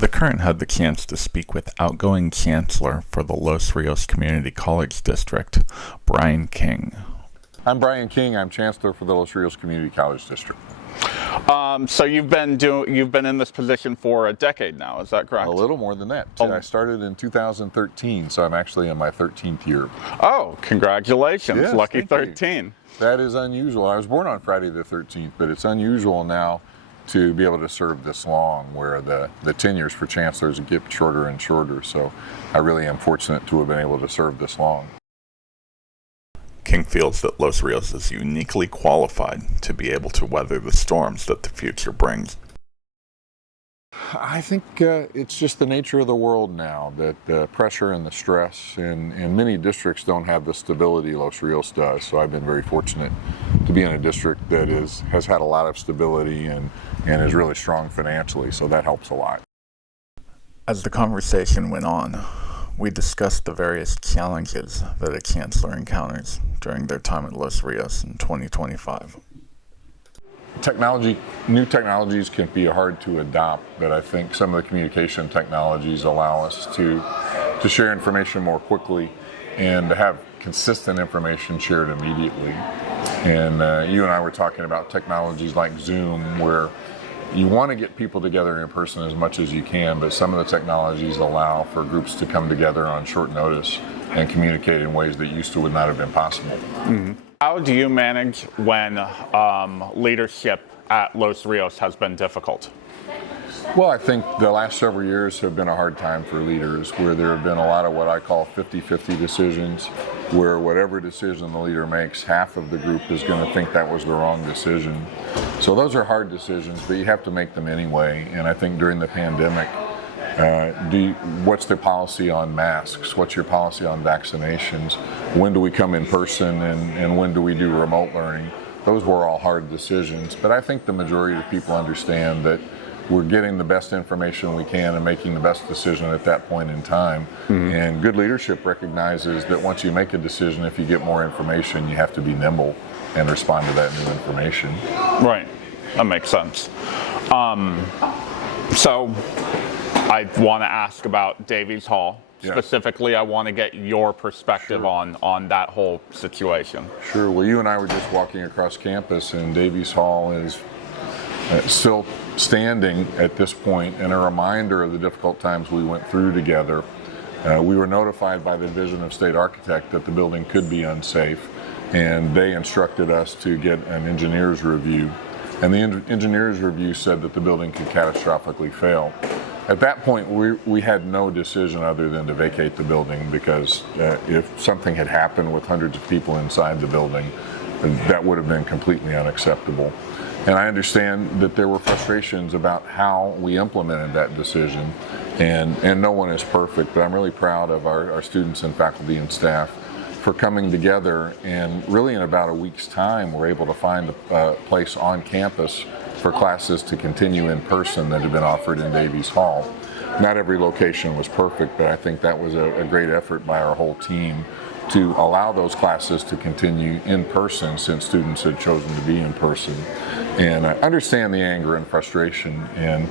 The current had the chance to speak with outgoing Chancellor for the Los Rios Community College District, Brian King. I'm Brian King. I'm Chancellor for the Los Rios Community College District. So you've been in this position for a decade now, is that correct? A little more than that. I started in 2013, so I'm actually in my 13th year. Oh, congratulations. Yes, Lucky 13. That is unusual. I was born on Friday the 13th, but it's unusual now to be able to serve this long, where the tenures for chancellors get shorter and shorter. So I really am fortunate to have been able to serve this long. King feels that Los Rios is uniquely qualified to be able to weather the storms that the future brings. I think it's just the nature of the world now, that the pressure and the stress in many districts don't have the stability Los Rios does. So I've been very fortunate to be in a district that has had a lot of stability and is really strong financially, so that helps a lot. As the conversation went on, we discussed the various challenges that a chancellor encounters during their time at Los Rios in 2025. New technologies can be hard to adopt, but I think some of the communication technologies allow us to share information more quickly and to have consistent information shared immediately. And you and I were talking about technologies like Zoom, where you want to get people together in person as much as you can, but some of the technologies allow for groups to come together on short notice and communicate in ways that used to would not have been possible. Mm-hmm. How do you manage when leadership at Los Rios has been difficult? Well, I think the last several years have been a hard time for leaders, where there have been a lot of what I call 50-50 decisions, where whatever decision the leader makes, half of the group is going to think that was the wrong decision. So those are hard decisions, but you have to make them anyway. And I think during the pandemic, what's the policy on masks? What's your policy on vaccinations? When do we come in person and when do we do remote learning? Those were all hard decisions, but I think the majority of people understand that we're getting the best information we can and making the best decision at that point in time. Mm-hmm. And good leadership recognizes that once you make a decision, if you get more information, you have to be nimble and respond to that new information. Right, that makes sense. So I want to ask about Davies Hall. Yeah. Specifically, I want to get your perspective on that whole situation. Sure. Well, you and I were just walking across campus, and Davies Hall is still standing at this point, and a reminder of the difficult times we went through together. We were notified by the Division of State Architect that the building could be unsafe, and they instructed us to get an engineer's review. And the engineer's review said that the building could catastrophically fail. At that point, we had no decision other than to vacate the building, because if something had happened with hundreds of people inside the building, that would have been completely unacceptable. And I understand that there were frustrations about how we implemented that decision, and no one is perfect, but I'm really proud of our students and faculty and staff for coming together, and really in about a week's time we're able to find a place on campus for classes to continue in person that had been offered in Davies Hall. Not every location was perfect, but I think that was a great effort by our whole team to allow those classes to continue in person, since students had chosen to be in person. And I understand the anger and frustration, and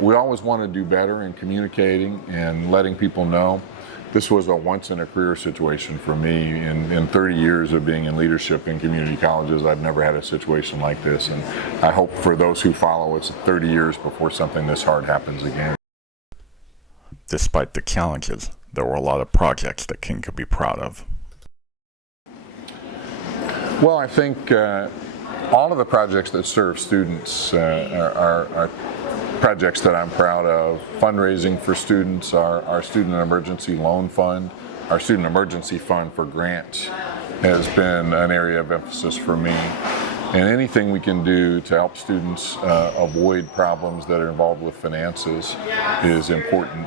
we always want to do better in communicating and letting people know. This was a once-in-a-career situation for me. In 30 years of being in leadership in community colleges, I've never had a situation like this, and I hope for those who follow, it's 30 years before something this hard happens again. Despite the challenges, there were a lot of projects that King could be proud of. Well, I think all of the projects that serve students are projects that I'm proud of. Fundraising for students, our Student Emergency Loan Fund, our Student Emergency Fund for grants has been an area of emphasis for me. And anything we can do to help students avoid problems that are involved with finances is important.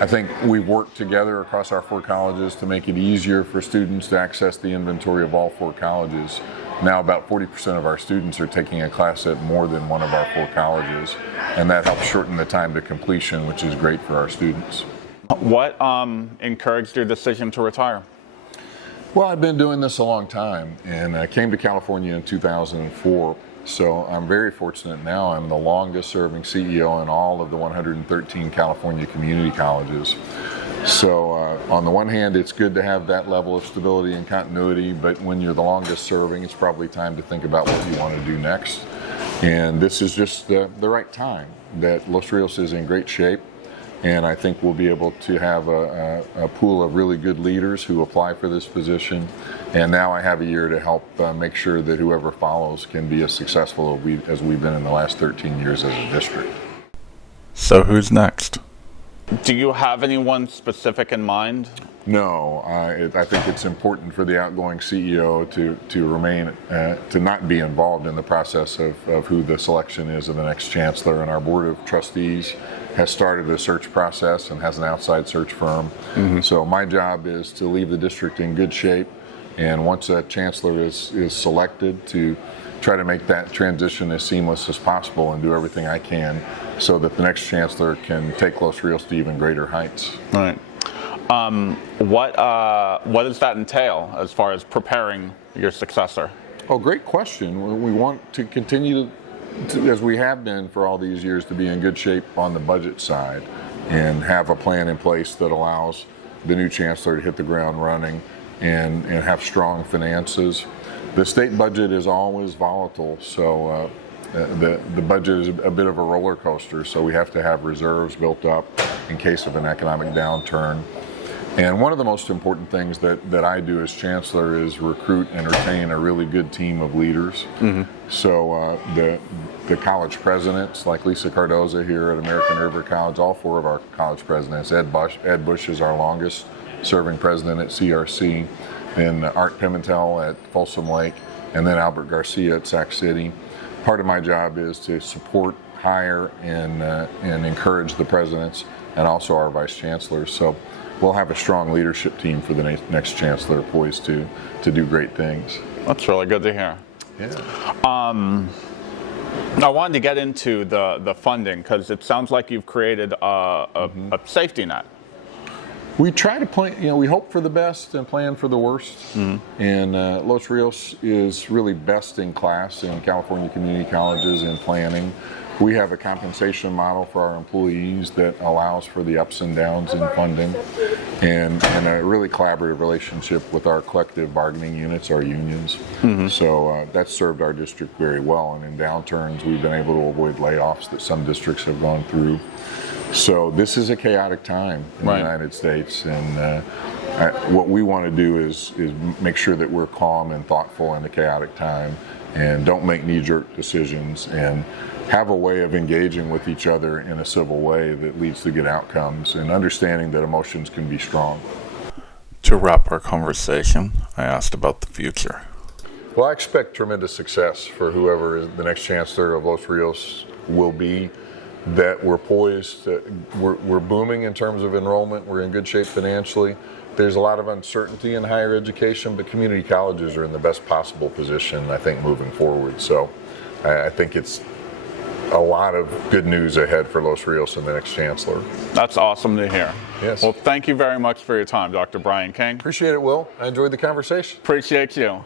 I think we've worked together across our 4 colleges to make it easier for students to access the inventory of all 4 colleges. Now about 40% of our students are taking a class at more than one of our 4 colleges, and that helps shorten the time to completion, which is great for our students. What encouraged your decision to retire? Well, I've been doing this a long time, and I came to California in 2004 So I'm very fortunate now. I'm the longest serving CEO in all of the 113 California community colleges. So on the one hand, it's good to have that level of stability and continuity, but when you're the longest serving, it's probably time to think about what you want to do next. And this is just the right time that Los Rios is in great shape. And I think we'll be able to have a pool of really good leaders who apply for this position. And now I have a year to help make sure that whoever follows can be as successful as we've been in the last 13 years as a district. So who's next? Do you have anyone specific in mind? No, I think it's important for the outgoing CEO to remain, to not be involved in the process of who the selection is of the next chancellor. And our board of trustees has started a search process and has an outside search firm. So my job is to leave the district in good shape, and once a chancellor is selected, to try to make that transition as seamless as possible and do everything I can so that the next chancellor can take Los Rios to even greater heights. All right. What does that entail as far as preparing your successor? Oh, great question. We want to continue to, as we have been for all these years, to be in good shape on the budget side and have a plan in place that allows the new chancellor to hit the ground running and have strong finances. The state budget is always volatile, so the budget is a bit of a roller coaster, so we have to have reserves built up in case of an economic downturn. And one of the most important things that I do as chancellor is recruit and retain a really good team of leaders. So the college presidents, like Lisa Cardoza here at American River College, all four of our college presidents, Ed Bush is our longest serving president at CRC, and Art Pimentel at Folsom Lake, and then Albert Garcia at Sac City. Part of my job is to support, hire, and encourage the presidents and also our vice chancellors. So we'll have a strong leadership team for the next chancellor poised to do great things. That's really good to hear. Yeah. I wanted to get into the funding because it sounds like you've created a safety net. We try to plan, we hope for the best and plan for the worst. And Los Rios is really best in class in California community colleges in planning. We have a compensation model for our employees that allows for the ups and downs in funding, and a really collaborative relationship with our collective bargaining units, our unions. So that's served our district very well, and in downturns we've been able to avoid layoffs that some districts have gone through. So this is a chaotic time in the United States, and what we want to do is make sure that we're calm and thoughtful in the chaotic time and don't make knee-jerk decisions and have a way of engaging with each other in a civil way that leads to good outcomes, and understanding that emotions can be strong. To wrap our conversation, I asked about the future. Well, I expect tremendous success for whoever the next chancellor of Los Rios will be, that we're poised, we're booming in terms of enrollment, we're in good shape financially. There's a lot of uncertainty in higher education, but community colleges are in the best possible position, I think, moving forward. So I think it's a lot of good news ahead for Los Rios and the next chancellor. That's awesome to hear. Yes. Well, thank you very much for your time, Dr. Brian King. Appreciate it, Will. I enjoyed the conversation. Appreciate you.